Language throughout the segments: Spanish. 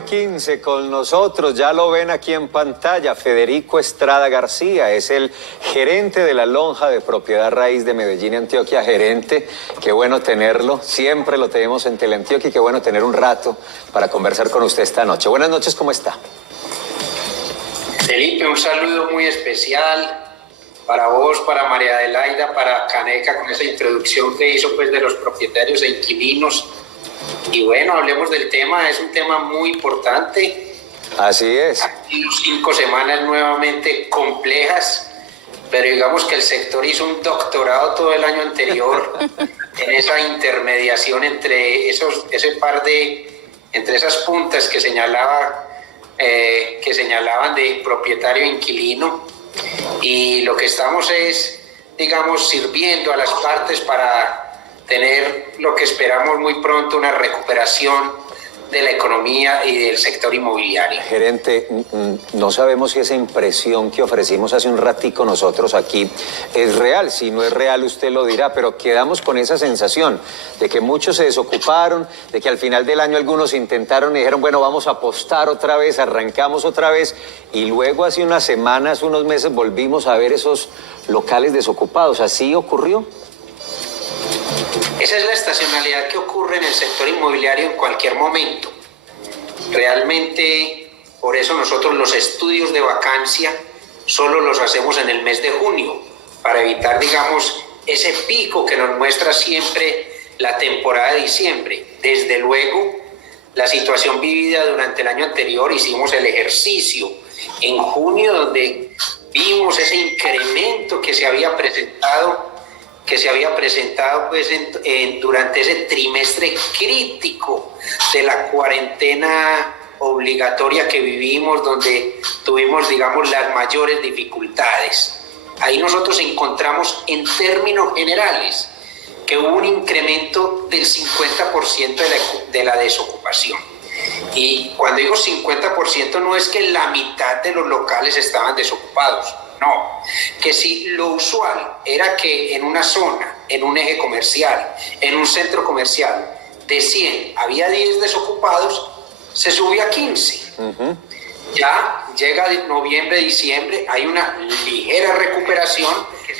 9:15 con nosotros, ya lo ven aquí en pantalla, Federico Estrada García, es el gerente de la Lonja de Propiedad Raíz de Medellín, Antioquia. Gerente, qué bueno tenerlo, siempre lo tenemos en Teleantioquia y qué bueno tener un rato para conversar con usted esta noche. Buenas noches, ¿cómo está? Felipe, un saludo muy especial para vos, para María Adelaida, para Caneca, con esa introducción que hizo pues de los propietarios e inquilinos. Y bueno, hablemos del tema, es un tema muy importante. Así es. Aquí 5 semanas nuevamente complejas, pero digamos que el sector hizo un doctorado todo el año anterior en esa intermediación entre entre esas puntas que señalaban de propietario e inquilino. Y lo que estamos es, digamos, sirviendo a las partes para tener lo que esperamos muy pronto, una recuperación de la economía y del sector inmobiliario. Gerente, no sabemos si esa impresión que ofrecimos hace un ratico nosotros aquí es real. Si no es real, usted lo dirá, pero quedamos con esa sensación de que muchos se desocuparon, de que al final del año algunos intentaron y dijeron, bueno, vamos a apostar otra vez, arrancamos otra vez, y luego hace unas semanas, unos meses, volvimos a ver esos locales desocupados. ¿Así ocurrió? Esa es la estacionalidad que ocurre en el sector inmobiliario en cualquier momento. Realmente, por eso nosotros los estudios de vacancia solo los hacemos en el mes de junio, para evitar, digamos, ese pico que nos muestra siempre la temporada de diciembre. Desde luego, la situación vivida durante el año anterior, hicimos el ejercicio en junio, donde vimos ese incremento que se había presentado pues durante ese trimestre crítico de la cuarentena obligatoria que vivimos, donde tuvimos, digamos, las mayores dificultades. Ahí nosotros encontramos en términos generales que hubo un incremento del 50% de la desocupación. Y cuando digo 50% no es que la mitad de los locales estaban desocupados. No, que si lo usual era que en una zona, en un eje comercial, en un centro comercial, de 100 había 10 desocupados, se subió a 15. Uh-huh. Ya llega noviembre, diciembre, hay una ligera recuperación,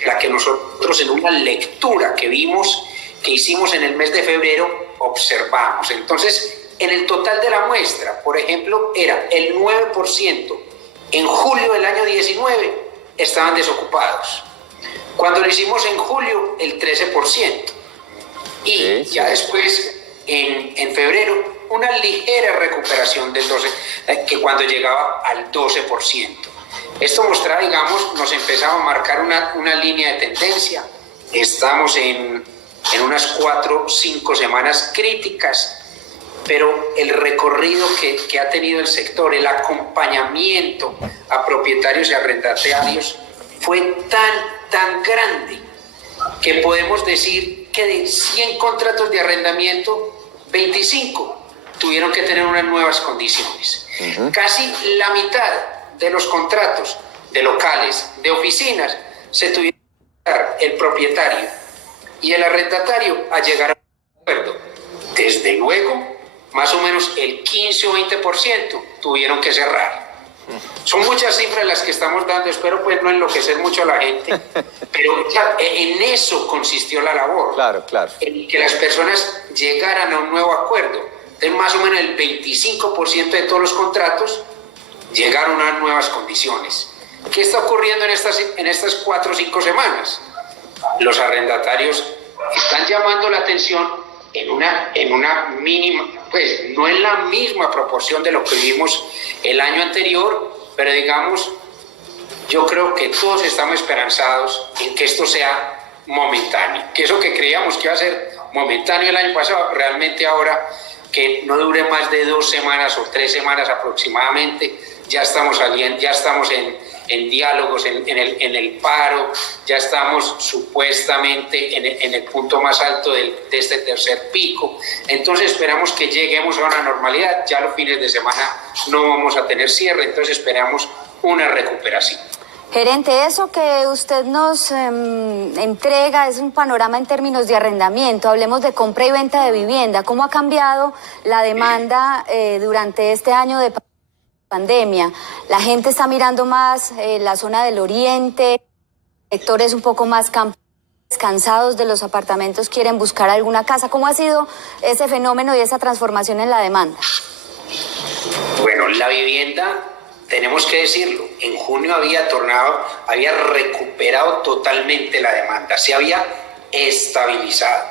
la que nosotros en una lectura que hicimos en el mes de febrero, observamos. Entonces, en el total de la muestra, por ejemplo, era el 9%. En julio del año 19 estaban desocupados. Cuando lo hicimos en julio, el 13%. Y ya después, en febrero, una ligera recuperación del 12%, que cuando llegaba al 12%. Esto mostraba, digamos, nos empezaba a marcar una línea de tendencia. Estamos en unas 4 o 5 semanas críticas, pero el recorrido que ha tenido el sector, el acompañamiento a propietarios y arrendatarios fue tan grande que podemos decir que de 100 contratos de arrendamiento, 25 tuvieron que tener unas nuevas condiciones. Uh-huh. Casi la mitad de los contratos de locales, de oficinas, se tuvieron que dar el propietario y el arrendatario a llegar a un acuerdo. Desde luego, más o menos el 15 o 20% tuvieron que cerrar. Son muchas cifras las que estamos dando, espero pues no enloquecer mucho a la gente, pero en eso consistió la labor. Claro. En que las personas llegaran a un nuevo acuerdo. Entonces, más o menos el 25% de todos los contratos llegaron a nuevas condiciones. ¿Qué está ocurriendo en estas 4 o 5 semanas? Los arrendatarios están llamando la atención en una mínima, pues no en la misma proporción de lo que vimos el año anterior, pero digamos, yo creo que todos estamos esperanzados en que esto sea momentáneo, que eso que creíamos que iba a ser momentáneo el año pasado, realmente ahora que no dure más de 2 semanas o 3 semanas aproximadamente, ya estamos saliendo, ya estamos en diálogos, en el paro, ya estamos supuestamente en el punto más alto de este tercer pico. Entonces esperamos que lleguemos a una normalidad. Ya los fines de semana no vamos a tener cierre, entonces esperamos una recuperación. Gerente, eso que usted nos entrega es un panorama en términos de arrendamiento. Hablemos de compra y venta de vivienda. ¿Cómo ha cambiado la demanda durante este año de pandemia? La gente está mirando más la zona del oriente, sectores un poco más cansados de los apartamentos, quieren buscar alguna casa. ¿Cómo ha sido ese fenómeno y esa transformación en la demanda? Bueno, la vivienda, tenemos que decirlo, en junio había recuperado totalmente la demanda, se había estabilizado.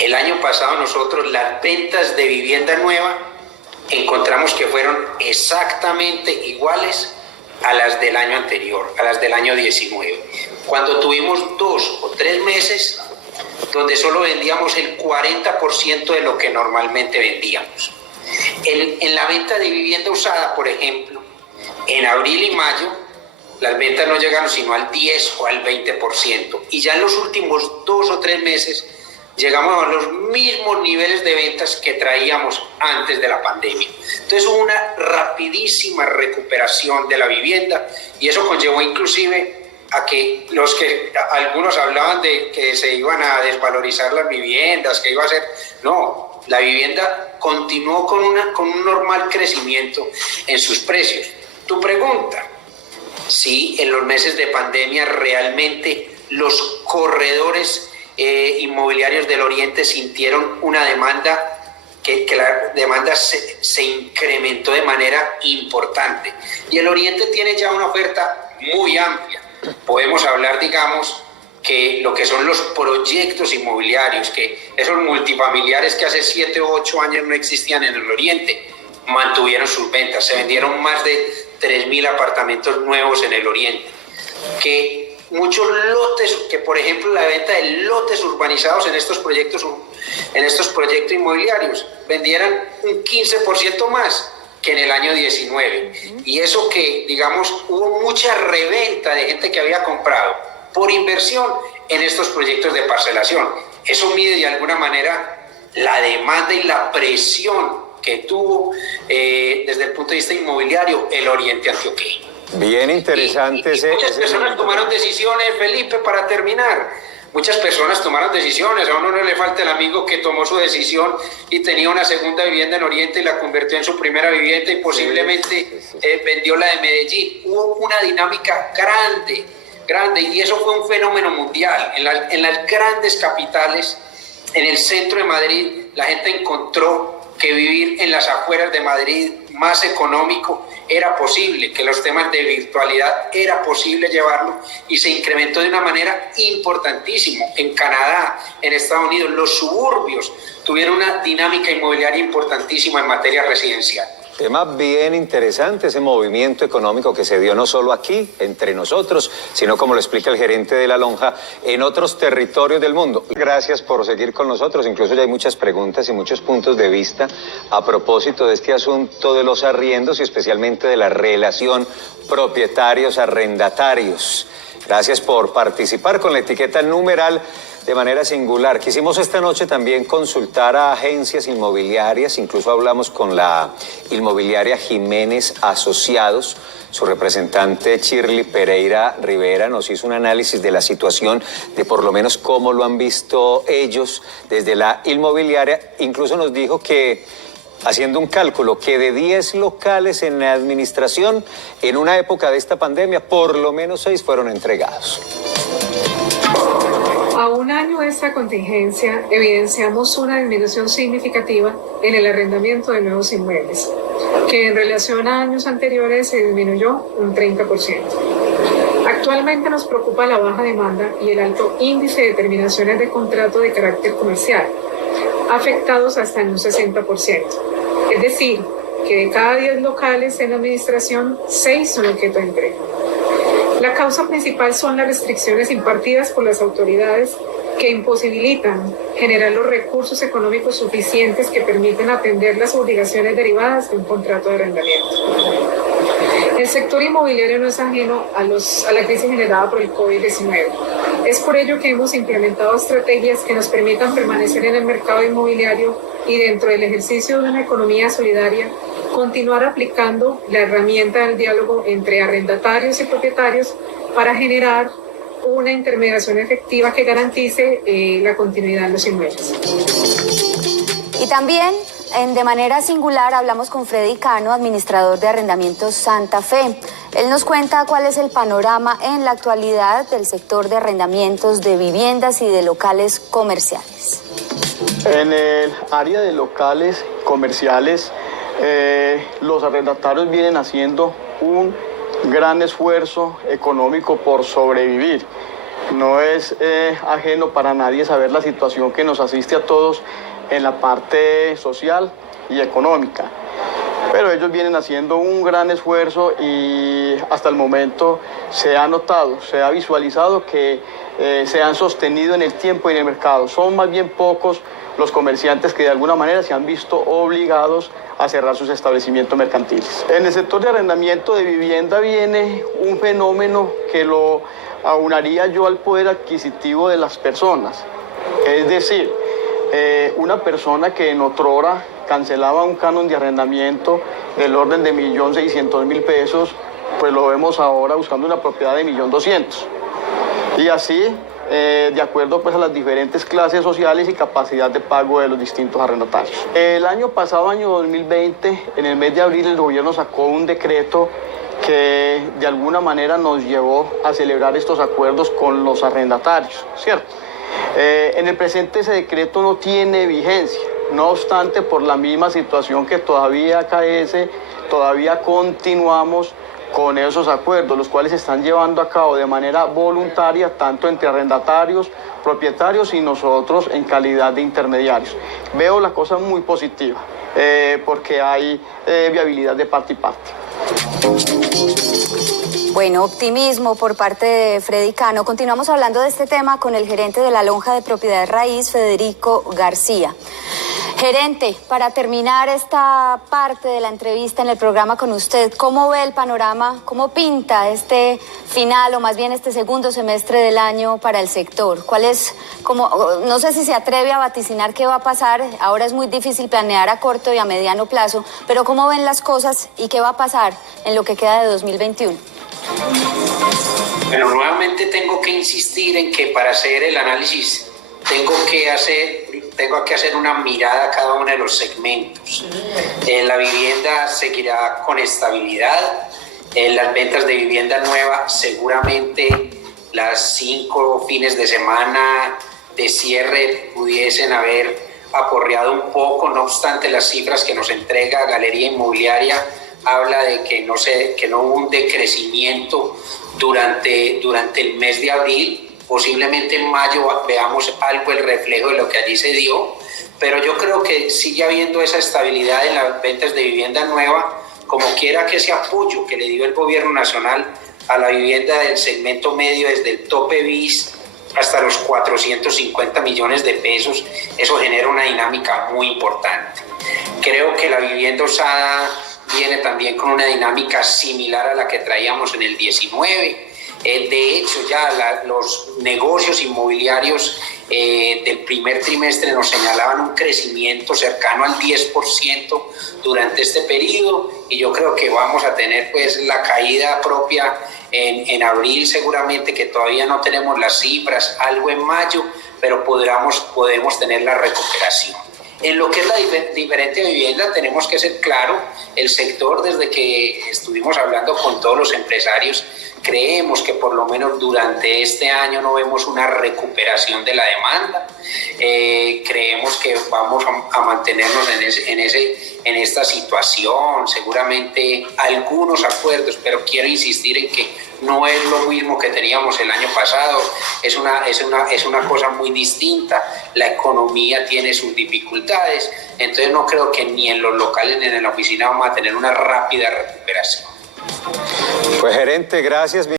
El año pasado nosotros las ventas de vivienda nueva encontramos que fueron exactamente iguales a las del año anterior, a las del año 19. Cuando tuvimos 2 o 3 meses donde solo vendíamos el 40% de lo que normalmente vendíamos. En la venta de vivienda usada, por ejemplo, en abril y mayo, las ventas no llegaron sino al 10 o al 20%. Y ya en los últimos 2 o 3 meses llegamos a los mismos niveles de ventas que traíamos antes de la pandemia. Entonces hubo una rapidísima recuperación de la vivienda y eso conllevó inclusive a que algunos hablaban de que se iban a desvalorizar las viviendas, que iba a ser... No, la vivienda continuó con un normal crecimiento en sus precios. Tu pregunta, si en los meses de pandemia realmente los corredores inmobiliarios del Oriente sintieron una demanda, que la demanda se incrementó de manera importante. Y el Oriente tiene ya una oferta muy amplia. Podemos hablar, digamos, que lo que son los proyectos inmobiliarios, que esos multifamiliares que hace 7 o 8 años no existían en el Oriente, mantuvieron sus ventas, se vendieron más de 3.000 apartamentos nuevos en el Oriente, que muchos lotes, que por ejemplo la venta de lotes urbanizados en estos proyectos inmobiliarios vendieran un 15% más que en el año 19. Y eso que, digamos, hubo mucha reventa de gente que había comprado por inversión en estos proyectos de parcelación. Eso mide de alguna manera la demanda y la presión que tuvo desde el punto de vista inmobiliario el Oriente Antioqueño. Bien interesante. Muchas personas tomaron decisiones, Felipe, para terminar. Muchas personas tomaron decisiones. A uno no le falta el amigo que tomó su decisión y tenía una segunda vivienda en Oriente y la convirtió en su primera vivienda y posiblemente vendió la de Medellín. Hubo una dinámica grande, y eso fue un fenómeno mundial. En las grandes capitales, en el centro de Madrid, la gente encontró que vivir en las afueras de Madrid más económico era posible, que los temas de virtualidad era posible llevarlo y se incrementó de una manera importantísima. En Canadá, en Estados Unidos, los suburbios tuvieron una dinámica inmobiliaria importantísima en materia residencial. Tema bien interesante, ese movimiento económico que se dio no solo aquí, entre nosotros, sino como lo explica el gerente de La Lonja, en otros territorios del mundo. Gracias por seguir con nosotros, incluso ya hay muchas preguntas y muchos puntos de vista a propósito de este asunto de los arriendos y especialmente de la relación propietarios-arrendatarios. Gracias por participar con la etiqueta numeral de manera singular. Quisimos esta noche también consultar a agencias inmobiliarias, incluso hablamos con la inmobiliaria Jiménez Asociados. Su representante Shirley Pereira Rivera nos hizo un análisis de la situación, de por lo menos cómo lo han visto ellos desde la inmobiliaria. Incluso nos dijo que, haciendo un cálculo, que de 10 locales en la administración, en una época de esta pandemia, por lo menos 6 fueron entregados. A un año de esta contingencia, evidenciamos una disminución significativa en el arrendamiento de nuevos inmuebles, que en relación a años anteriores se disminuyó un 30%. Actualmente nos preocupa la baja demanda y el alto índice de terminaciones de contrato de carácter comercial, afectados hasta en un 60%. Es decir, que de cada 10 locales en la administración, 6 son objeto de entrega. La causa principal son las restricciones impartidas por las autoridades que imposibilitan generar los recursos económicos suficientes que permiten atender las obligaciones derivadas de un contrato de arrendamiento. El sector inmobiliario no es ajeno a la crisis generada por el COVID-19. Es por ello que hemos implementado estrategias que nos permitan permanecer en el mercado inmobiliario y dentro del ejercicio de una economía solidaria, continuar aplicando la herramienta del diálogo entre arrendatarios y propietarios para generar una intermediación efectiva que garantice la continuidad en los inmuebles. Y también, de manera singular, hablamos con Freddy Cano, administrador de Arrendamientos Santa Fe. Él nos cuenta cuál es el panorama en la actualidad del sector de arrendamientos de viviendas y de locales comerciales. En el área de locales comerciales, los arrendatarios vienen haciendo un gran esfuerzo económico por sobrevivir. No es ajeno para nadie saber la situación que nos asiste a todos en la parte social y económica. Pero ellos vienen haciendo un gran esfuerzo y hasta el momento se ha notado, se ha visualizado que se han sostenido en el tiempo y en el mercado. Son más bien pocos los comerciantes que de alguna manera se han visto obligados a cerrar sus establecimientos mercantiles. En el sector de arrendamiento de vivienda viene un fenómeno que lo aunaría yo al poder adquisitivo de las personas. Es decir, una persona que en otrora cancelaba un canon de arrendamiento del orden de 1.600.000 pesos, pues lo vemos ahora buscando una propiedad de 1.200.000. Y así, de acuerdo pues a las diferentes clases sociales y capacidad de pago de los distintos arrendatarios. El año pasado, año 2020, en el mes de abril, el gobierno sacó un decreto que de alguna manera nos llevó a celebrar estos acuerdos con los arrendatarios, ¿cierto? En el presente ese decreto no tiene vigencia, no obstante, por la misma situación que todavía acaece, todavía continuamos con esos acuerdos, los cuales se están llevando a cabo de manera voluntaria, tanto entre arrendatarios, propietarios y nosotros en calidad de intermediarios. Veo la cosa muy positiva, porque hay viabilidad de parte y parte. Bueno, optimismo por parte de Freddy Cano. Continuamos hablando de este tema con el gerente de la Lonja de Propiedad Raíz, Federico García. Gerente, para terminar esta parte de la entrevista en el programa con usted, ¿cómo ve el panorama, cómo pinta este final o más bien este segundo semestre del año para el sector? ¿Cuál es, no sé si se atreve a vaticinar qué va a pasar, ahora es muy difícil planear a corto y a mediano plazo, pero ¿cómo ven las cosas y qué va a pasar en lo que queda de 2021? Pero nuevamente tengo que insistir en que para hacer el análisis tengo que hacer una mirada a cada uno de los segmentos. La vivienda seguirá con estabilidad. Las ventas de vivienda nueva, seguramente las 5 fines de semana de cierre pudiesen haber aporreado un poco. No obstante, las cifras que nos entrega Galería Inmobiliaria habla de que no hubo un decrecimiento durante el mes de abril. Posiblemente en mayo veamos algo el reflejo de lo que allí se dio, pero yo creo que sigue habiendo esa estabilidad en las ventas de vivienda nueva, como quiera que ese apoyo que le dio el gobierno nacional a la vivienda del segmento medio desde el tope BIS hasta los 450 millones de pesos, eso genera una dinámica muy importante. Creo que la vivienda usada viene también con una dinámica similar a la que traíamos en el 19. De hecho, ya los negocios inmobiliarios del primer trimestre nos señalaban un crecimiento cercano al 10% durante este periodo, y yo creo que vamos a tener pues la caída propia en abril, seguramente, que todavía no tenemos las cifras, algo en mayo, pero podemos tener la recuperación. En lo que es la diferente vivienda, tenemos que ser claro, el sector, desde que estuvimos hablando con todos los empresarios, creemos que por lo menos durante este año no vemos una recuperación de la demanda. Creemos que vamos a mantenernos en esta situación, seguramente algunos acuerdos, pero quiero insistir en que no es lo mismo que teníamos el año pasado, es una cosa muy distinta, la economía tiene sus dificultades, entonces no creo que ni en los locales ni en la oficina vamos a tener una rápida recuperación. Pues gerente, gracias.